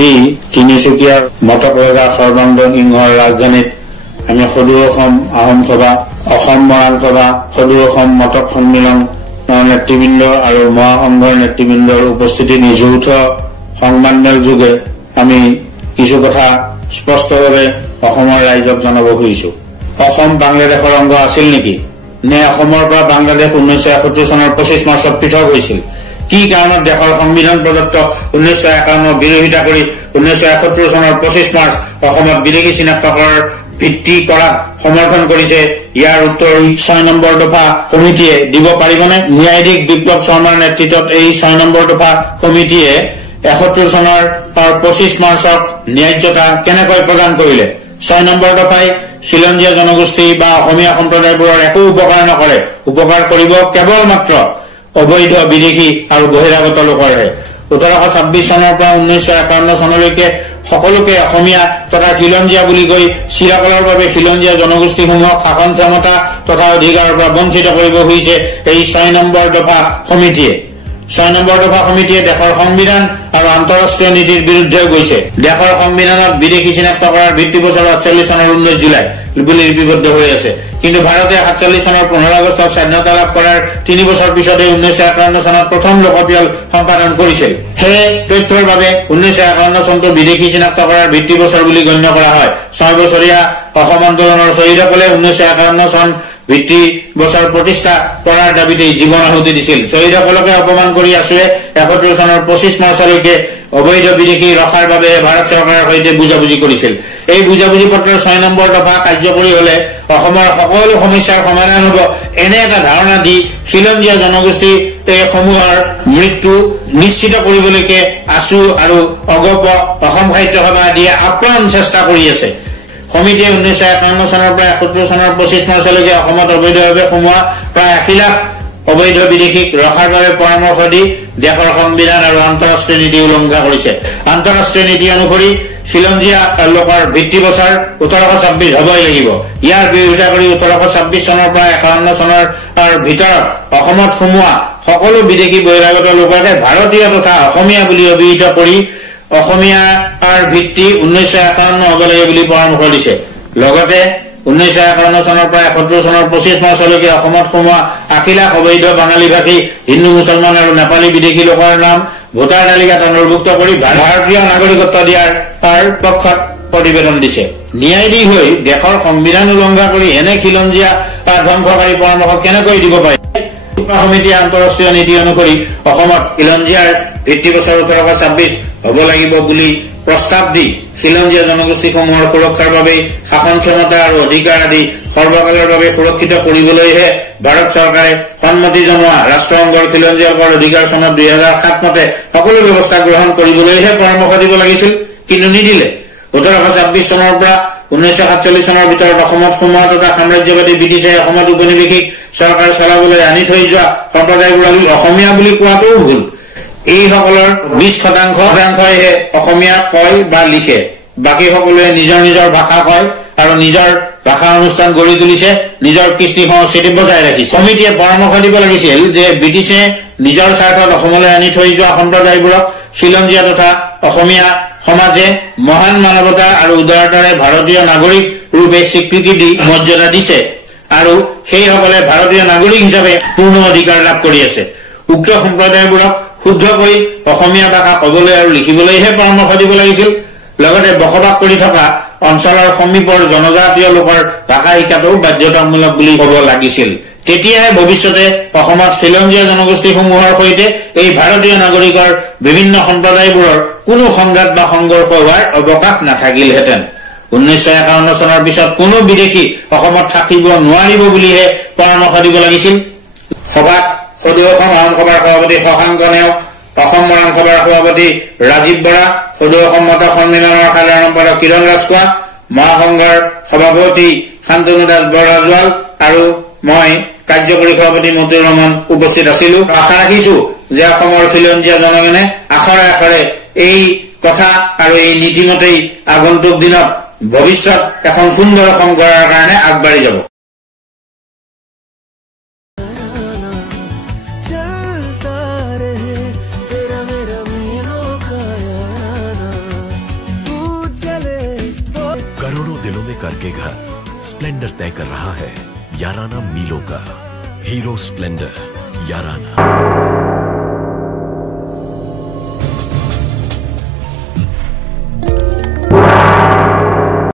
আজি তিনিচুকীয়াৰ মটক ৰজা সৰ্বানন্দ সিংহৰ ৰাজধানীত আমি সদৌ অসম আহোম সভা, অসম মৰাণ সভা, সদৌ অসম মটক সন্মিলন নেতৃবৃন্দ আৰু মহাসংঘৰ নেতৃবৃন্দৰ উপস্থিতিত যৌথ সংবাদমেল যোগে আমি কিছু কথা স্পষ্টভাৱে অসমৰ ৰাইজক জনাব খুজিছো। অসম বাংলাদেশৰ অংগ আছিল নেকি, নে অসমৰ পৰা বাংলাদেশ 1971 চনৰ 25 মাৰ্চত পৃথক হৈছিল? কি কাৰণত দেশৰ সংবিধান প্ৰদত্ত 1951 বিৰোধিতা কৰি 1971 চনৰ 25 মাৰ্চ অসমত বিদেশী চিনাক্তকৰণৰ ভিত্তি কৰাত সমৰ্থন কৰিছে? ইয়াৰ উত্তৰ 6 নম্বৰ দফা কমিটিয়ে দিব পাৰিবনে? ন্যায়াধীশ বিপ্লৱ শৰ্মাৰ নেতৃত্বত এই 6 নম্বৰ দফা কমিটিয়ে 71 চনৰ 25 মাৰ্চক ন্যায্যতা কেনেকৈ প্ৰদান কৰিলে? 6 নম্বৰ দফাই খিলঞ্জীয়া জনগোষ্ঠী বা অসমীয়া সম্প্ৰদায়বোৰৰ একো উপকাৰ নকৰে, উপকাৰ কৰিব কেৱল মাত্ৰ অবৈধ বিদেশী আৰু বহিৰাগত লোকৰহে। 1826 চনৰ পৰা 1951 চনলৈকে সকলোকে অসমীয়া তথা খিলঞ্জীয়া বুলি কৈ চিৰকালৰ বাবে খিলঞ্জীয়া জনগোষ্ঠীসমূহক শাসন ক্ষমতা তথা অধিকাৰৰ পৰা বঞ্চিত কৰিব খুজিছে এই 6 নম্বৰ দফা কমিটিয়ে। 6 নম্বৰ দফা কমিটিয়ে দেশৰ সংবিধান আৰু আন্তঃৰাষ্ট্ৰীয় নীতিৰ বিৰুদ্ধে গৈছে। দেশৰ সংবিধানত বিদেশী চিনাক্ত কৰাৰ ভিত্তি বছৰ 48 চনৰ 19 জুলাই বুলি লিপিবদ্ধ হৈ আছে, কিন্তু ভাৰতে 47 চনৰ 15 আগষ্টত স্বাধীনতা লাভ কৰাৰ 3 বছৰ পিছতে 1951 চনত প্ৰথম লোকপিয়ল সম্পাদন কৰিছিল। সেই তথ্যৰ বাবে 1951 চনটো বিদেশী চিনাক্ত কৰাৰ ভিত্তি বছৰ বুলি গণ্য কৰা হয়। 6 বছৰীয়া অসম আন্দোলনৰ শ্বহীদসকলে 1951 চন ভিত্তি বছৰ প্ৰতিষ্ঠা কৰাৰ দাবীতে জীৱন আহুতি দিছিল। শ্বহীদসকলকে অপমান কৰি আছুৱে 71 চনৰ 25 মাৰ্চলৈকে অবৈধ বিদেশী ৰখাৰ বাবে ভাৰত চৰকাৰৰ সৈতে বুজাবুজি কৰিছিল। এই বুজাবুজি পত্ৰৰ 6 নম্বৰ দফা কাৰ্যকৰী হলে অসমৰ সকলো সমস্যাৰ সমাধান হ'ব, এনে এটা ধাৰণা দি খিলঞ্জীয়া জনগোষ্ঠী সমূহৰ মৃত্যু নিশ্চিত কৰিবলৈকে আছু আৰু অগপ অসম সাহিত্য সভা আদিয়ে আপ্ৰাণ চেষ্টা কৰি আছে। সমিতিয়ে 1951 চনৰ পৰা 71 চনৰ 25 মাৰ্চলৈকে অসমত অবৈধভাৱে সোমোৱা প্ৰায় 80 লাখ অবৈধ বিদেশীক ৰখাৰ বাবে পৰামৰ্শ দি দেশৰ সংবিধান আৰু আন্তঃৰাষ্ট্ৰীয় নীতি উলংঘা কৰিছে। আন্তঃৰাষ্ট্ৰীয় নীতি অনুসৰি খিলঞ্জীয়া লোকৰ ভিত্তি বছৰ 1826 হবই লাগিব। ইয়াৰ বিৰোধিতা কৰি 1826 চনৰ পৰা 51 চনৰ ভিতৰত অসমত সোমোৱা সকলো বিদেশী বহিৰাগত লোককে ভাৰতীয় তথা অসমীয়া বুলি অভিহিত কৰি অসমীয়াৰ ভিত্তি 1951 হ'ব লাগে বুলি পৰামৰ্শ দিছে। লগতে 1951 চনৰ পৰা 71 চনৰ 25 মাৰ্চলৈকে অসমত সোমোৱা 80 লাখ অবৈধ বাঙালী ভাষী হিন্দু মুছলমান আৰু নেপালী বিদেশী লোকৰ নাম ভোটাৰ তালিকাত অন্তৰ্ভুক্ত কৰি ভাৰতীয় নাগৰিকত্ব দিয়াৰ পক্ষত প্ৰতিবেদন দিছে। ন্যায়াধীশ হৈ দেশৰ সংবিধান উলংঘা কৰি এনে খিলঞ্জীয়া ধ্বংসকাৰী পৰামৰ্শ কেনেকৈ দিব পাৰে? সমিতিয়ে আন্তঃৰাষ্ট্ৰীয় নীতি অনুসৰি অসমত খিলঞ্জীয়াৰ ভিত্তি বছৰ 1826 হ'ব লাগিব বুলি প্ৰস্তাৱ দি খিলঞ্জীয়া জনগোষ্ঠীসমূহৰ সুৰক্ষাৰ বাবে শাসন ক্ষমতা আৰু অধিকাৰ আদি সৰ্বকালৰ বাবে সুৰক্ষিত কৰিবলৈহে ভাৰত চৰকাৰে সন্মতি জনোৱা ৰাষ্ট্ৰসংঘৰ খিলঞ্জীয়াসকলৰ অধিকাৰ চনত 2007 মতে সকলো ব্যৱস্থা গ্ৰহণ কৰিবলৈহে পৰামৰ্শ দিব লাগিছিল, কিন্তু নিদিলে। 1826 চনৰ পৰা 1947 চনৰ ভিতৰত অসমত সোমোৱা তথা সাম্ৰাজ্যবাদী ব্ৰিটিছে অসমত উপনিৱেশিক চৰকাৰ চলাবলৈ আনি থৈ যোৱা সম্প্ৰদায়বোৰক অসমীয়া বুলি কোৱাটোও ভুল। এইসকলৰ 20% অসমীয়া কয় বা লিখে, বাকী সকলোৱে নিজৰ নিজৰ ভাষা কয় আৰু নিজৰ ভাষা অনুষ্ঠান গঢ়ি তুলিছে, নিজৰ কৃষ্টি সংস্কৃতি বজাই ৰাখিছে। কমিটিয়ে পৰামৰ্শ দিব লাগিছিল যে ব্ৰিটিছে নিজৰ স্বাৰ্থত অসমলৈ আনি থৈ যোৱা সম্প্ৰদায়বোৰক খিলঞ্জীয়া তথা অসমীয়া সমাজে মহান মানৱতা আৰু উদাৰতাৰে ভাৰতীয় নাগৰিক ৰূপে স্বীকৃতি দি মৰ্যাদা দিছে আৰু সেইসকলে ভাৰতীয় নাগৰিক হিচাপে পূৰ্ণ অধিকাৰ লাভ কৰি আছে। উক্ত সম্প্ৰদায়বোৰক শুদ্ধকৈ অসমীয়া ভাষা কবলৈ আৰু লিখিবলৈহে পৰামৰ্শ দিব লাগিছিল। লগতে বসবাস কৰি থকা অঞ্চলৰ সমীপৰ জনজাতীয় লোকৰ ভাষা শিকাটো বাধ্যতামূলক বুলি ক'ব লাগিছিল। তেতিয়াহে ভৱিষ্যতে অসমত খিলঞ্জীয়া জনগোষ্ঠীসমূহৰ সৈতে এই ভাৰতীয় নাগৰিকৰ বিভিন্ন সম্প্ৰদায়বোৰৰ কোনো সংঘাত বা সংঘৰ্ষ হোৱাৰ অৱকাশ নাথাকিলহেঁতেন। 1951 চনৰ পিছত কোনো বিদেশী অসমত থাকিব নোৱাৰিব বুলিহে পৰামৰ্শ দিব লাগিছিল। সভাত সদৌ অসম আহোম সভাৰ সভাপতি শশাংক নেওগ, অসম মৰাণ সভাৰ সভাপতি ৰাজীৱ বৰা, সদৌ অসম মটক সন্মিলনৰ সাধাৰণ সম্পাদক কিৰণ ৰাজখোৱা, মহাসংঘৰ সভাপতি শান্তনু দাস বৰৰাজোৱাল আৰু মই কাৰ্যকৰী সভাপতি মতিউৰ ৰহমান উপস্থিত আছিলো। আশা ৰাখিছো যে অসমৰ খিলঞ্জীয়া জনগণে আখৰে আখৰে এই কথা আৰু এই নীতিমতেই আগন্তুক দিনত ভৱিষ্যত এখন সুন্দৰ অসম গঢ়াৰ কাৰণে আগবাঢ়ি যাব। में करके घर स्प्लेंडर तय कर रहा है याराना मीलों का। हीरो स्प्लेंडर याराना।